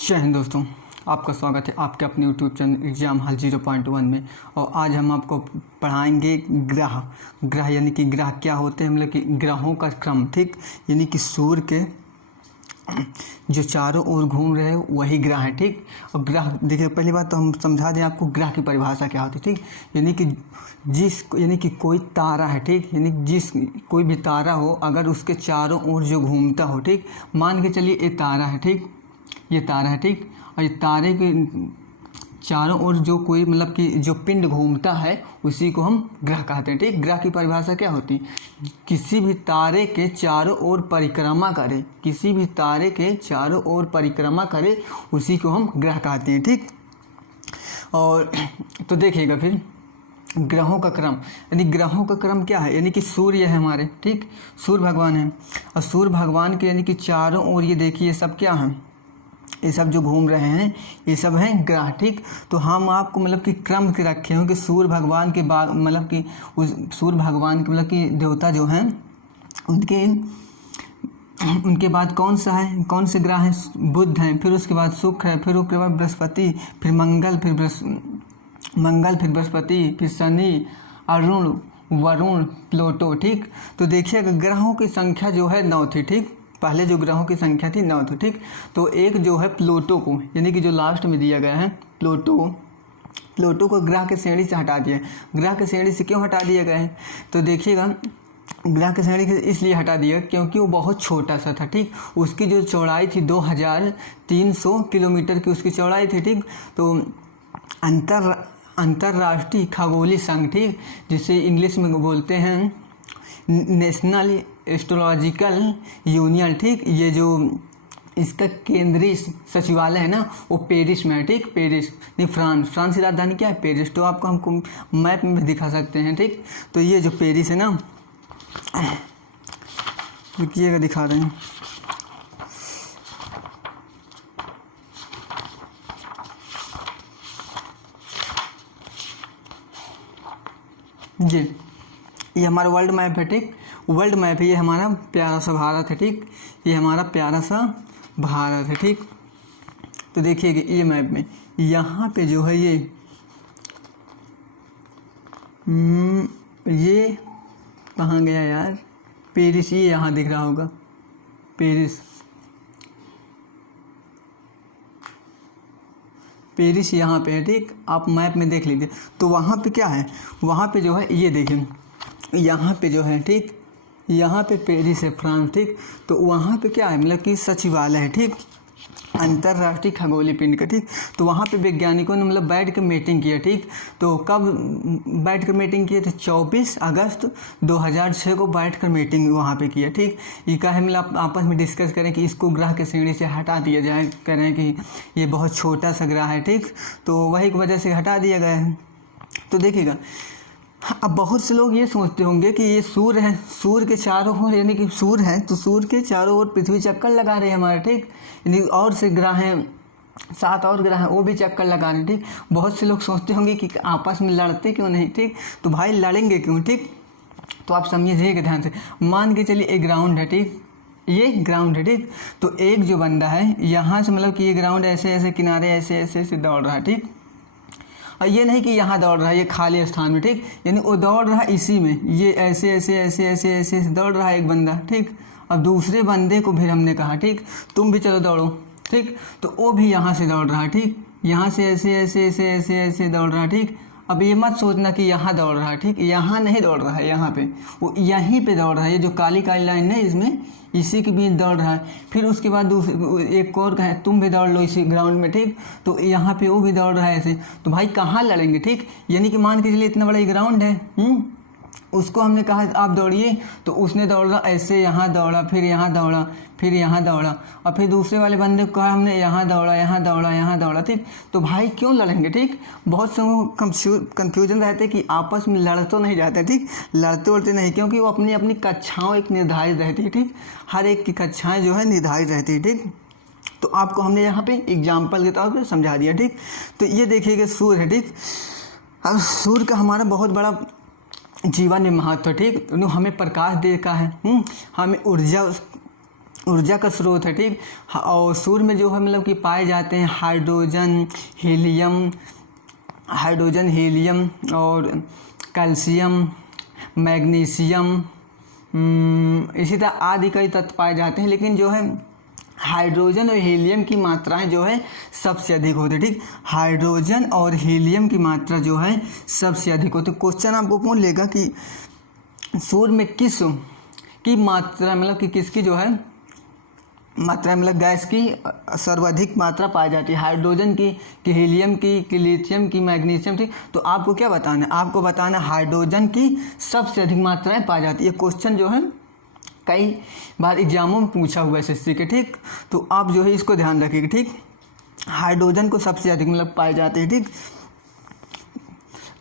जय हिंद दोस्तों, आपका स्वागत है आपके अपने यूट्यूब चैनल एग्जाम हल 0.1 में। और आज हम आपको पढ़ाएंगे ग्रह यानी कि ग्रह क्या होते हैं, मतलब कि ग्रहों का क्रम। ठीक, यानी कि सूर्य के जो चारों ओर घूम रहे हैं वही ग्रह है। ठीक, और ग्रह देखिए, पहली बात तो हम समझा दें आपको ग्रह की परिभाषा क्या होती है। ठीक, यानी कि कोई तारा है। ठीक, यानी कोई भी तारा हो, अगर उसके चारों ओर जो घूमता हो। ठीक, मान के चलिए ये तारा है। ठीक, ये तारा है। ठीक, और ये तारे के चारों ओर जो कोई मतलब कि जो पिंड घूमता है उसी को हम ग्रह कहते हैं। ठीक, ग्रह की परिभाषा क्या होती है? किसी भी तारे के चारों ओर परिक्रमा करे, किसी भी तारे के चारों ओर परिक्रमा करे उसी को हम ग्रह कहते हैं। ठीक, और तो देखिएगा फिर ग्रहों का क्रम, यानी ग्रहों का क्रम क्या है? यानी कि सूर्य है हमारे। ठीक, सूर्य भगवान है, और सूर्य भगवान के यानी कि चारों ओर ये देखिए ये सब क्या है, ये सब जो घूम रहे हैं ये सब हैं ग्रह। ठीक, तो हम आपको मतलब कि क्रम के रखे हैं कि सूर्य भगवान के बाद मतलब कि उस सूर्य भगवान के मतलब कि देवता जो हैं उनके बाद कौन सा है, कौन से ग्रह हैं? बुध हैं, फिर उसके बाद शुक्र है, फिर उसके बाद बृहस्पति, फिर मंगल, फिर बृहस्पति, फिर शनि, अरुण, वरुण, प्लूटो। ठीक, तो देखिएगा ग्रहों की संख्या जो है 9 थी। ठीक, पहले जो ग्रहों की संख्या थी 9 थी। ठीक, तो एक जो है प्लूटो को, यानी कि जो लास्ट में दिया गया है प्लूटो को ग्रह के श्रेणी से हटा दिया। ग्रह के श्रेणी से क्यों हटा दिया गया है? तो देखिएगा ग्रह के श्रेणी से इसलिए हटा दिया क्योंकि वो बहुत छोटा सा था। ठीक, उसकी जो चौड़ाई थी 2300 किलोमीटर की उसकी चौड़ाई थी। ठीक, तो अंतर्राष्ट्रीय खगोलीय संघ, ठीक, जिसे इंग्लिश में बोलते हैं नेशनल एस्ट्रोलॉजिकल यूनियन। ठीक, ये जो इसका केंद्रीय सचिवालय है ना वो पेरिस में है। ठीक, पेरिस नहीं, फ्रांस की राजधानी क्या है? पेरिस। तो आपको हमको मैप में भी दिखा सकते हैं। ठीक, तो ये जो पेरिस है ना, रुकिएगा दिखा रहे हैं। जी, ये हमारा वर्ल्ड मैप है। ठीक, वर्ल्ड मैप है, ये हमारा प्यारा सा भारत है। ठीक, ये हमारा प्यारा सा भारत है। ठीक, तो देखिए ये मैप में यहाँ पे जो है ये कहाँ गया यार? पेरिस, ये यहाँ दिख रहा होगा पेरिस यहाँ पे है। ठीक, आप मैप में देख लीजिए। तो वहाँ पे क्या है, वहाँ पे जो है ये देखिए यहाँ पे जो है, ठीक, यहाँ पे पेरिस है, फ्रांस। ठीक, तो वहाँ पे क्या है, मतलब कि सचिवालय है। ठीक, अंतर्राष्ट्रीय खगोलीय पिंड का। ठीक, तो वहाँ पे वैज्ञानिकों ने मतलब बैठ के मीटिंग किया। ठीक, तो कब बैठ कर मीटिंग किए थे? 24 अगस्त 2006 को बैठ कर मीटिंग वहाँ पे किया। ठीक, ये का है मतलब आपस में डिस्कस करें कि इसको ग्रह के श्रेणी से हटा दिया जाए, कह रहे हैं कि ये बहुत छोटा सा ग्रह है। ठीक, तो वही की वजह से हटा दिया गया है। तो देखिएगा अब बहुत से लोग ये सोचते होंगे कि ये सूर्य है, सूर्य के चारों ओर, यानी कि सूर्य है तो सूर्य के चारों ओर पृथ्वी चक्कर लगा रहे हैं हमारे। ठीक, यानी और से ग्रह हैं, 7 और ग्रह हैं, वो भी चक्कर लगा रहे हैं। ठीक, बहुत से लोग सोचते होंगे कि आपस में लड़ते क्यों नहीं। ठीक, तो भाई लड़ेंगे क्यों? ठीक, तो आप समझिएगा ध्यान से। मान के चलिए एक ग्राउंड है। ठीक, ये ग्राउंड है। ठीक, तो एक जो बंदा है यहाँ से मतलब कि ये ग्राउंड ऐसे ऐसे किनारे ऐसे ऐसे ऐसे दौड़ रहा है। ठीक, और ये नहीं कि यहाँ दौड़ रहा है ये खाली स्थान में। ठीक, यानी वो दौड़ रहा है इसी में, ये ऐसे ऐसे ऐसे ऐसे ऐसे ऐसे दौड़ रहा है एक बंदा। ठीक, अब दूसरे बंदे को फिर हमने कहा ठीक तुम भी चलो दौड़ो। ठीक, तो वो भी यहाँ से दौड़ रहा है। ठीक, यहाँ से ऐसे ऐसे ऐसे ऐसे ऐसे दौड़ रहा है। ठीक, अब ये मत सोचना कि यहाँ दौड़ रहा है। ठीक, यहाँ नहीं दौड़ रहा है, यहाँ पे वो यहीं पे दौड़ रहा है। ये जो काली काली लाइन है इसमें इसी के बीच दौड़ रहा है। फिर उसके बाद दूसरे एक और कहे तुम भी दौड़ लो इसी ग्राउंड में। ठीक, तो यहाँ पे वो भी दौड़ रहा है ऐसे। तो भाई कहाँ लड़ेंगे? ठीक, यानी कि मान के चलिए इतना बड़ा ग्राउंड है, उसको हमने कहा आप दौड़िए, तो उसने दौड़ा ऐसे, यहाँ दौड़ा, फिर यहाँ दौड़ा, फिर यहाँ दौड़ा, और फिर दूसरे वाले बंदे को कहा हमने यहाँ दौड़ा, यहाँ दौड़ा, यहाँ दौड़ा। ठीक, तो भाई क्यों लड़ेंगे? ठीक, बहुत से कंफ्यूजन रहते कि आपस में लड़ तो नहीं जाते। ठीक, लड़ते उड़ते नहीं, क्योंकि वो अपनी अपनी कक्षाओं एक निर्धारित रहती है। ठीक, हर एक की कक्षाएँ जो है निर्धारित रहती है। ठीक, तो आपको हमने यहाँ पे एग्जाम्पल के तौर पर समझा दिया। ठीक, तो ये देखिएगा सूर्य है। ठीक, अब सूर्य का हमारा बहुत बड़ा जीवन में महत्व। ठीक, हमें प्रकाश देता है, हमें ऊर्जा ऊर्जा का स्रोत है, ठीक। और सूर्य में जो है मतलब कि पाए जाते हैं हाइड्रोजन, हीलियम और कैल्शियम, मैग्नीशियम, इसी तरह आदि कई तत्व पाए जाते हैं। लेकिन जो है हाइड्रोजन और हीलियम की मात्राएं जो है सबसे अधिक होती है, ठीक। हाइड्रोजन और हीलियम की मात्रा जो है सबसे अधिक होती है। क्वेश्चन आपको पूछ लेगा कि सूर्य में किस की मात्रा मतलब कि किसकी जो है मात्रा मतलब गैस की सर्वाधिक मात्रा पाई जाती है, हाइड्रोजन की, कि हीलियम की, कि लिथियम की, मैग्नीशियम, ठीक। तो आपको क्या बताना है, आपको बताना हाइड्रोजन की सबसे अधिक मात्राएं पाई जाती है। ये क्वेश्चन जो है कई बार एग्जामों में पूछा हुआ है एसएससी के, ठीक। तो आप जो है इसको ध्यान रखिएगा, ठीक। हाइड्रोजन को सबसे अधिक मतलब पाए जाते हैं, ठीक।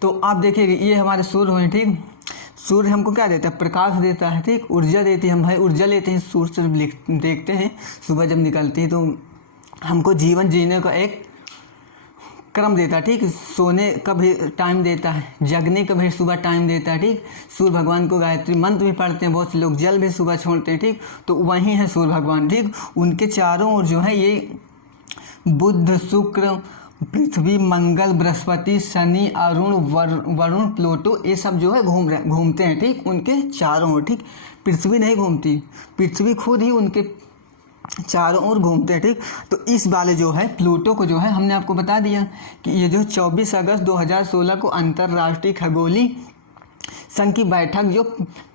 तो आप देखिएगा ये हमारे सूर्य हैं, ठीक। सूर्य हमको क्या देता है, प्रकाश देता है, ठीक। ऊर्जा देती है, हम भाई ऊर्जा लेते हैं सूर्य से, देखते हैं सुबह जब निकलती है तो हमको जीवन जीने का एक क्रम देता है, ठीक। सोने का भी टाइम देता है, जगने का भी सुबह टाइम देता है, ठीक। सूर्य भगवान को गायत्री मंत्र भी पढ़ते हैं बहुत से लोग, जल भी सुबह छोड़ते हैं, ठीक। तो वही है सूर्य भगवान, ठीक। उनके चारों ओर जो है ये बुध, शुक्र, पृथ्वी, मंगल, बृहस्पति, शनि, अरुण, वरुण, प्लूटो, ये सब जो है घूमते हैं, ठीक। उनके चारों ओर, ठीक। पृथ्वी नहीं घूमती, पृथ्वी खुद ही उनके चारों ओर घूमते हैं, ठीक। तो इस वाले जो है प्लूटो को जो है हमने आपको बता दिया कि ये जो 24 अगस्त 2016 को अंतर्राष्ट्रीय खगोलीय संघ की बैठक जो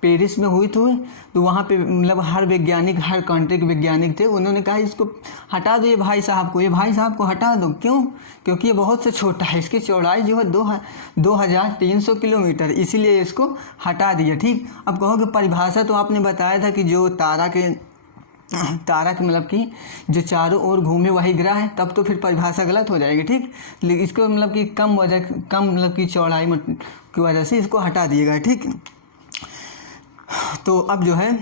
पेरिस में हुई थी, तो वहाँ पे मतलब हर वैज्ञानिक, हर कंट्री के वैज्ञानिक थे, उन्होंने कहा इसको हटा दो, ये भाई साहब को हटा दो। क्यों? क्योंकि ये बहुत से छोटा है, इसकी चौड़ाई जो है 2300 किलोमीटर, इसीलिए इसको हटा दिया, ठीक। अब कहोगे परिभाषा तो आपने बताया था कि जो तारा के मतलब कि जो चारों ओर घूमे वही ग्रह है, तब तो फिर परिभाषा गलत हो जाएगी, ठीक। लेकिन इसको मतलब कि कम मतलब की चौड़ाई की वजह से इसको हटा दिएगा, ठीक। तो अब जो है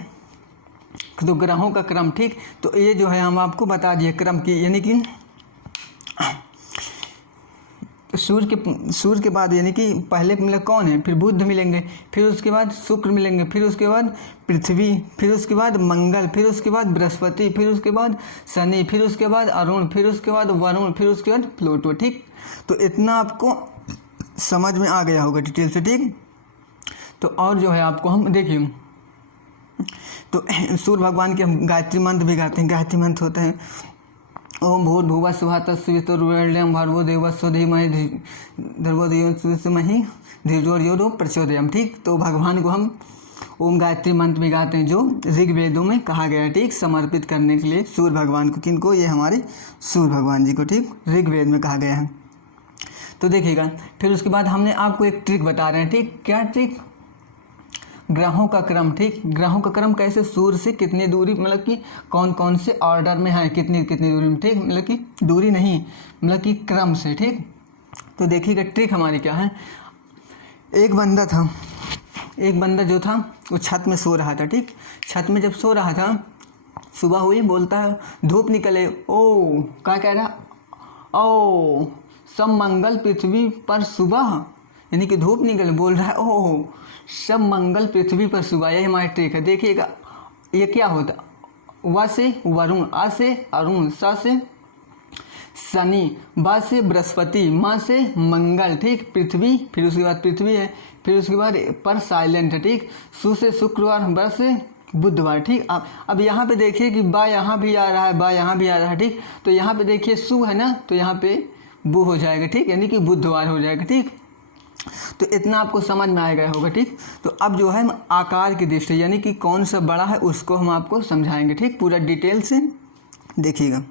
तो ग्रहों का क्रम, ठीक। तो ये जो है हम आपको बता दिए क्रम की, यानी कि सूर्य के बाद यानी कि पहले मतलब कौन है, फिर बुध मिलेंगे, फिर उसके बाद शुक्र मिलेंगे, फिर उसके बाद पृथ्वी, फिर उसके बाद मंगल, फिर उसके बाद बृहस्पति, फिर उसके बाद शनि, फिर उसके बाद अरुण, फिर उसके बाद वरुण, फिर उसके बाद प्लूटो, ठीक। तो इतना आपको समझ में आ गया होगा डिटेल से, ठीक। तो और जो है आपको हम देखिए, तो सूर्य भगवान के हम गायत्री मंत्र भी गाते हैं। गायत्री मंत्र होता है ओम भूर्भुवः स्वः तत्सवितुर्वरेण्यं भर्गो देवस्य धीमहि धियो यो धीर्यो प्रचोदयात्, ठीक। तो भगवान को हम ओम गायत्री मंत्र भी गाते हैं जो ऋग्वेदों में कहा गया है, ठीक, समर्पित करने के लिए सूर्य भगवान को। किनको? ये हमारे सूर्य भगवान जी को, ठीक, ऋग्वेद में कहा गया है। तो देखिएगा फिर उसके बाद हमने आपको एक ट्रिक बता रहे हैं, ठीक। क्या ट्रिक? ग्रहों का क्रम, ठीक। ग्रहों का क्रम कैसे, सूर्य से कितनी दूरी, मतलब कि कौन कौन से ऑर्डर में है, कितनी दूरी में, ठीक। मतलब कि दूरी नहीं, मतलब कि क्रम से, ठीक। तो देखिएगा ट्रिक हमारी क्या है। एक बंदा जो था वो छत में सो रहा था, ठीक। छत में जब सो रहा था, सुबह हुई, बोलता है धूप निकले, ओ क्या कह रहा, ओ सब मंगल पृथ्वी पर सुबह, यानी कि धूप निकले, बोल रहा है ओह सब मंगल पृथ्वी पर सुबह। यही हमारी ट्रिक है। देखिएगा ये क्या होता, व से वरुण, आ से अरुण, स से शनि, ब से बृहस्पति, म से मंगल, ठीक। पृथ्वी, फिर उसके बाद पृथ्वी है, फिर उसके बाद पर साइलेंट है, ठीक। सु से शुक्रवार, ब से बुधवार, ठीक। अब यहाँ पे देखिए कि बा यहाँ भी आ रहा है, बा यहाँ भी आ रहा है, ठीक। तो यहाँ पे देखिए सु है ना, तो यहाँ पे बु हो जाएगा, ठीक, यानी कि बुधवार हो जाएगा, ठीक। तो इतना आपको समझ में आ गया होगा, ठीक। तो अब जो है आकार की दृष्टि यानी कि कौन सा बड़ा है उसको हम आपको समझाएंगे, ठीक, पूरा डिटेल से देखिएगा।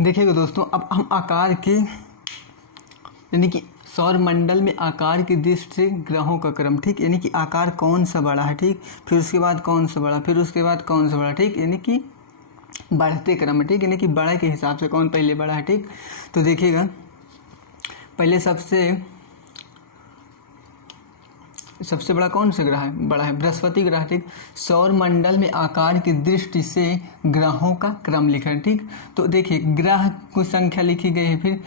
देखिएगा दोस्तों, अब हम आकार के यानी कि सौर मंडल में आकार की दृष्टि से ग्रहों का क्रम, ठीक, यानी कि आकार कौन सा बड़ा है, ठीक, फिर उसके बाद कौन सा बड़ा, फिर उसके बाद कौन सा बड़ा, ठीक, यानी कि बढ़ते क्रम में, ठीक, यानी कि बड़े के हिसाब से कौन पहले बड़ा है, ठीक। तो देखिएगा पहले सबसे बड़ा कौन सा ग्रह है, बड़ा है बृहस्पति ग्रह, ठीक। सौर मंडल में आकार की दृष्टि से ग्रहों का क्रम लिखा है, ठीक। तो देखिए ग्रह की संख्या लिखी गई है, फिर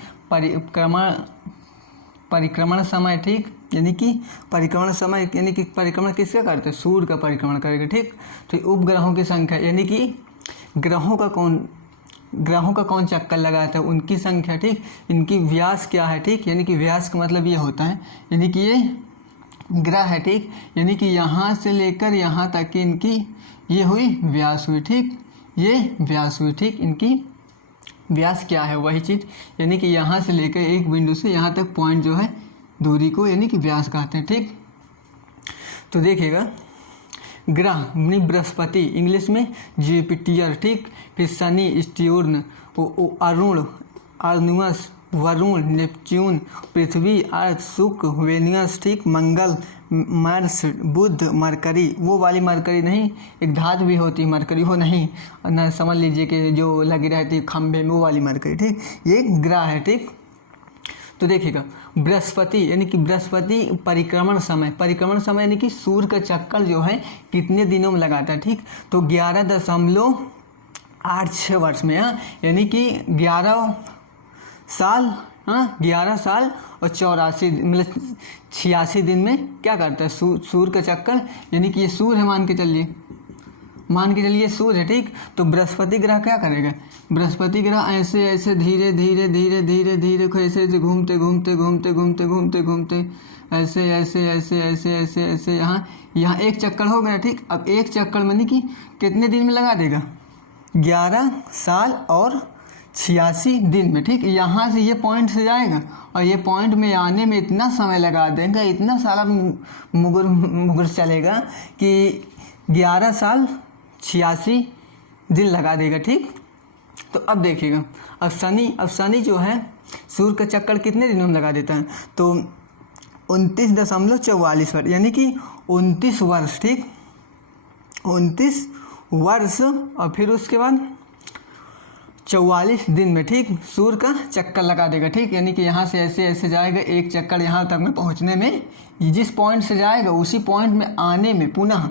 परिक्रमण समय, ठीक, यानी कि परिक्रमण समय, यानी कि परिक्रमण किसका करते हैं, सूर्य का परिक्रमण करेगा। ठीक, तो उपग्रहों की संख्या यानी कि ग्रहों का कौन चक्कर लगाता है, उनकी संख्या। ठीक, इनकी व्यास क्या है। ठीक, यानी कि व्यास का मतलब ये होता है, यानी कि ये ग्रह है। ठीक, यानी कि यहाँ से लेकर यहाँ तक की इनकी ये हुई व्यास हुई। ठीक, ये व्यास हुई। ठीक, इनकी व्यास क्या है, वही चीज़, यानी कि यहाँ से लेकर एक बिंदु से यहाँ तक पॉइंट जो है दूरी को यानी कि व्यास कहते हैं। ठीक, तो देखिएगा ग्रह बृहस्पति, इंग्लिश में जुपिटर। ठीक, फिर शनि, स्ट्यूर्न, अरुण, अर्नुस, वरुण, नेपच्यून, पृथ्वी, अर्थ, शुक्र, वेनियस। ठीक, मंगल, मार्स, बुध, मरकरी, वो वाली मरकरी नहीं, एक धातु भी होती है मरकरी, हो नहीं ना, समझ लीजिए कि जो लगी रहती है खंभे में, वो वाली मरकरी। ठीक, ये ग्रह है। ठीक, तो देखिएगा बृहस्पति, यानी कि बृहस्पति परिक्रमण समय यानी कि सूर्य का चक्कर जो है कितने दिनों में लगाता है। ठीक, तो 11.86 वर्ष में, यानी कि 11 साल 11 साल और 84 मतलब 86 दिन में क्या करता है सूर्य का चक्कर, यानी कि ये सूर्य है, मान के चलिए सूर्य है। ठीक, तो बृहस्पति ग्रह क्या करेगा, बृहस्पति ग्रह ऐसे ऐसे धीरे धीरे धीरे धीरे धीरे ऐसे ऐसे घूमते ऐसे ऐसे ऐसे ऐसे ऐसे ऐसे यहाँ एक चक्कर हो गया। ठीक, अब एक चक्कर में कि कितने दिन में लगा देगा, 11 साल और 86 दिन में। ठीक, यहाँ से ये पॉइंट से जाएगा और ये पॉइंट में आने में इतना समय लगा देगा, इतना सारा मुगर चलेगा कि 11 साल 86 दिन लगा देगा। ठीक, तो अब देखिएगा अब शनि जो है सूर्य का चक्कर कितने दिनों में लगा देता है, तो 29.44 वर्ष, यानी कि 29 वर्ष। ठीक, 29 वर्ष और फिर उसके बाद 44 दिन में। ठीक, सूर्य का चक्कर लगा देगा। ठीक, यानी कि यहाँ से ऐसे ऐसे जाएगा, एक चक्कर यहाँ तक में पहुँचने में, जिस पॉइंट से जाएगा उसी पॉइंट में आने में पुनः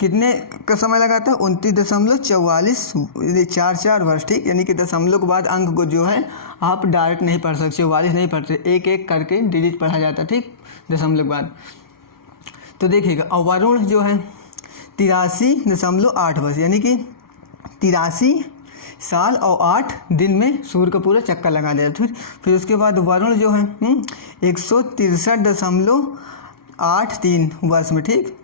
कितने का समय लगाता है, 29.44 वर्ष। ठीक, यानी कि दशमलव के बाद अंक को जो है आप डायरेक्ट नहीं पढ़ सकते, 44 नहीं पढ़ते, एक एक करके डिजिट पढ़ा जाता है। ठीक, दशमलव के बाद। तो देखिएगा और वरुण जो है 83.8 वर्ष, यानी कि 83 साल और 8 दिन में सूर्य का पूरा चक्कर लगा दिया। फिर उसके बाद वरुण जो है 163.83 वर्ष में। ठीक,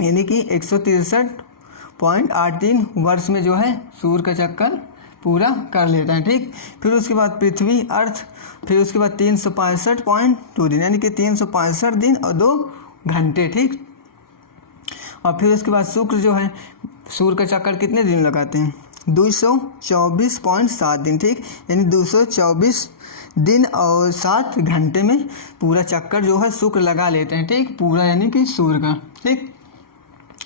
यानी कि 163.83 वर्ष में जो है सूर्य का चक्कर पूरा कर लेता है। ठीक, फिर उसके बाद पृथ्वी, अर्थ, फिर उसके बाद 365.2 दिन, यानी कि 365 दिन और 2 घंटे। ठीक, और फिर उसके बाद शुक्र जो है सूर्य का चक्कर कितने दिन लगाते हैं, 224.7 दिन। ठीक, यानी 224 दिन और 7 घंटे में पूरा चक्कर जो है शुक्र लगा लेते हैं। ठीक, पूरा यानी कि सूर्य का। ठीक,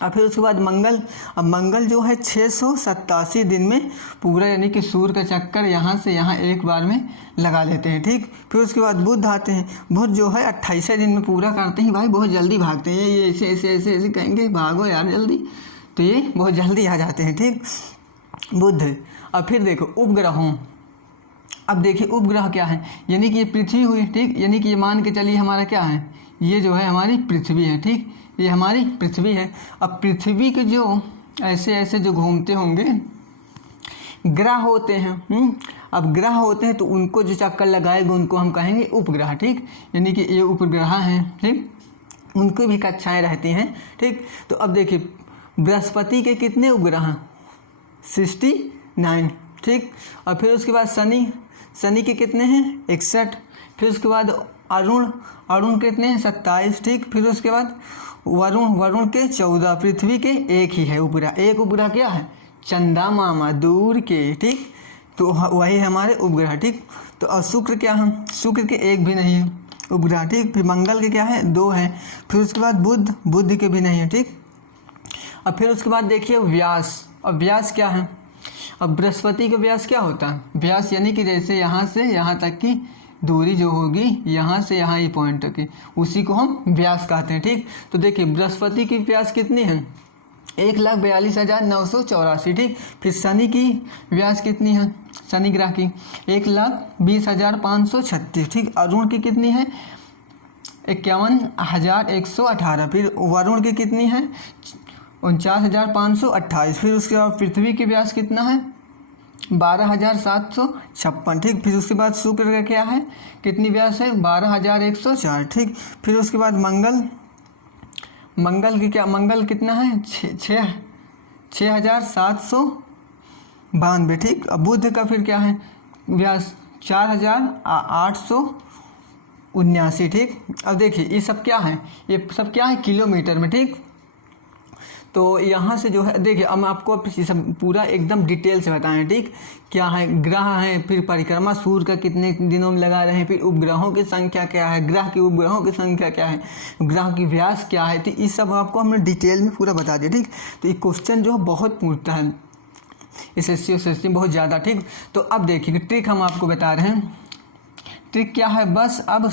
और फिर उसके बाद मंगल, अब मंगल जो है 687 दिन में पूरा यानी कि सूर्य का चक्कर यहाँ से यहाँ एक बार में लगा लेते हैं। ठीक, फिर उसके बाद बुध आते हैं, बुध जो है 28 दिन में पूरा करते हैं। भाई बहुत जल्दी भागते हैं ये, ऐसे ऐसे ऐसे ऐसे कहेंगे भागो यार जल्दी, तो ये बहुत जल्दी आ जाते हैं। ठीक, बुध। अब फिर देखो उपग्रहों, अब देखिए उपग्रह क्या है, यानी कि ये पृथ्वी हुई। ठीक, यानी कि ये मान के चलिए हमारा क्या है, ये जो है हमारी पृथ्वी है। ठीक, ये हमारी पृथ्वी है। अब पृथ्वी के जो ऐसे ऐसे जो घूमते होंगे ग्रह होते हैं। अब ग्रह होते हैं तो उनको जो चक्कर लगाएगा उनको हम कहेंगे उपग्रह। ठीक, यानी कि ये उपग्रह हैं। ठीक, उनको भी कक्षाएं रहती हैं। ठीक, तो अब देखिए बृहस्पति के कितने उपग्रह हैं, 69। ठीक, और फिर उसके बाद शनि के कितने हैं, 61। फिर उसके बाद अरुण कितने हैं, 27। ठीक, फिर उसके बाद वरुण के 14। पृथ्वी के एक ही है उपग्रह, एक उपग्रह क्या है, चंदा मामा दूर के। ठीक, तो वही हमारे उपग्रह। ठीक, तो और शुक्र क्या है, शुक्र के एक भी नहीं है उपग्रह। ठीक, फिर मंगल के क्या है, 2 है। फिर उसके बाद बुध के भी नहीं है। ठीक, अब फिर उसके बाद देखिए व्यास। अब व्यास क्या है, अब बृहस्पति का व्यास क्या होता है, व्यास यानी कि जैसे यहाँ से यहाँ तक की दूरी जो होगी, यहाँ से यहाँ ये पॉइंट तक की, उसी को हम व्यास कहते हैं। ठीक, तो देखिए बृहस्पति की व्यास कितनी है, 1,42,984। ठीक, फिर शनि की व्यास कितनी है, शनि ग्रह की 1,20,536। ठीक, अरुण की कितनी है, 51,118। फिर वरुण की कितनी है 49,528। फिर उसके बाद पृथ्वी की व्यास कितना है 12,756। ठीक, फिर उसके बाद शुक्र का क्या है कितनी व्यास है 12,104। ठीक, फिर उसके बाद मंगल की क्या मंगल कितना है 6,792। ठीक, अब बुध का फिर क्या है व्यास 4,879। ठीक, अब देखिए ये सब क्या है किलोमीटर में। ठीक, तो यहाँ से जो है देखिए अब आपको ये सब पूरा एकदम डिटेल से बताएं। ठीक, क्या है ग्रह है, फिर परिक्रमा सूर्य का कितने दिनों में लगा रहे हैं, फिर उपग्रहों की संख्या क्या है, ग्रह की उपग्रहों की संख्या क्या है, ग्रह की व्यास क्या है, तो ये सब आपको हमने डिटेल में पूरा बता दिया। ठीक, तो ये क्वेश्चन जो है बहुत पूछता है SSC में बहुत ज़्यादा। ठीक, तो अब देखिए ट्रिक हम आपको बता रहे हैं। ट्रिक क्या है, बस अब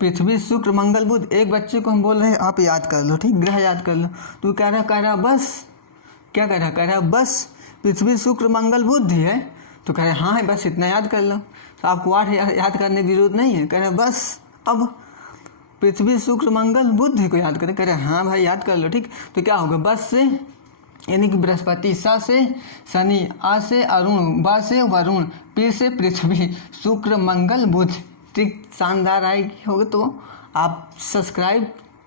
पृथ्वी शुक्र मंगल बुध, एक बच्चे को हम बोल रहे हैं आप याद कर लो। ठीक, ग्रह याद कर लो, तो कह रहा बस क्या कह रहा बस पृथ्वी शुक्र मंगल बुध ही है, तो कह रहे हाँ है बस इतना याद कर लो, तो आपको 8 याद करने की जरूरत नहीं है। कह रहे बस अब पृथ्वी शुक्र मंगल बुध ही को याद करें। कह रहे हाँ भाई याद कर लो। ठीक, तो क्या होगा बस से यानी कि बृहस्पति, सा से शनि, आ से अरुण, बा से वरुण, पी से पृथ्वी, शुक्र मंगल बुध। ट्रिक शानदार आएगी होगी तो आप सब्सक्राइब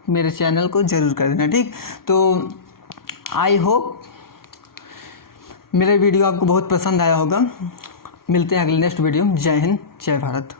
मेरे चैनल को ज़रूर कर देना। ठीक, तो आई होप मेरा वीडियो आपको बहुत पसंद आया होगा। मिलते हैं अगले नेक्स्ट वीडियो में। जय हिंद, जय भारत।